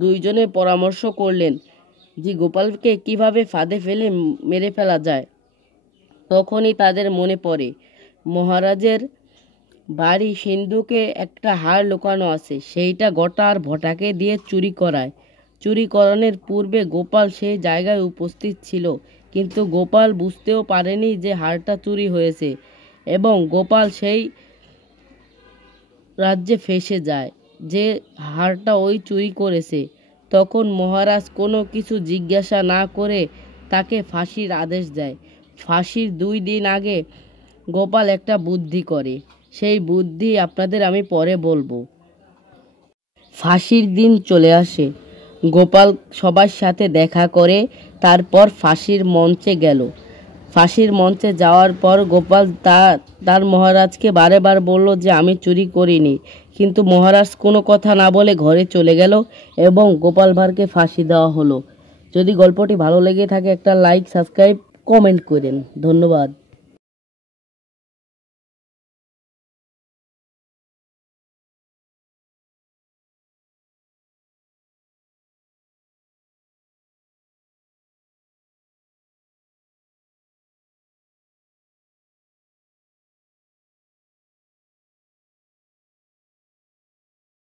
দুইজনে পরামর্শ করলেন যে গোপালকে কিভাবে ফাঁদে ফেলে মেরে ফেলা যায়। তখনই তাদের মনে পড়ে মহারাজের বাড়ি সিন্ধুকে একটা হাড় লুকানো আছে, সেইটা গোটা আর ভটাকে দিয়ে চুরি করায়। চুরি করানোর পূর্বে গোপাল সেই জায়গায় উপস্থিত ছিল, কিন্তু গোপাল বুঝতেও পারেনি যে হাড়টা চুরি হয়েছে এবং গোপাল সেই রাজ্যে ফেঁসে যায় যে হাড়টা ওই চুরি করেছে। তখন মহারাজ কোনো কিছু জিজ্ঞাসা না করে তাকে ফাঁসির আদেশ দেয়। ফাঁসির 2 দিন আগে গোপাল একটা বুদ্ধি করে, সেই বুদ্ধি আপনাদের আমি পরে বলবো। ফাঁসির দিন চলে আসে। গোপাল সবার সাথে দেখা করে তারপর ফাঁসির মঞ্চে গেল। ফাঁসির মঞ্চে যাওয়ার পর গোপাল তার মহারাজকে বারেবার বলল যে আমি চুরি করিনি, কিন্তু মহারাজ কোনো কথা না বলে ঘরে চলে গেল এবং গোপাল ভাঁড়কে ফাঁসি দেওয়া হলো। যদি গল্পটি ভালো লেগে থাকে একটা লাইক, সাবস্ক্রাইব, কমেন্ট করেন। ধন্যবাদ।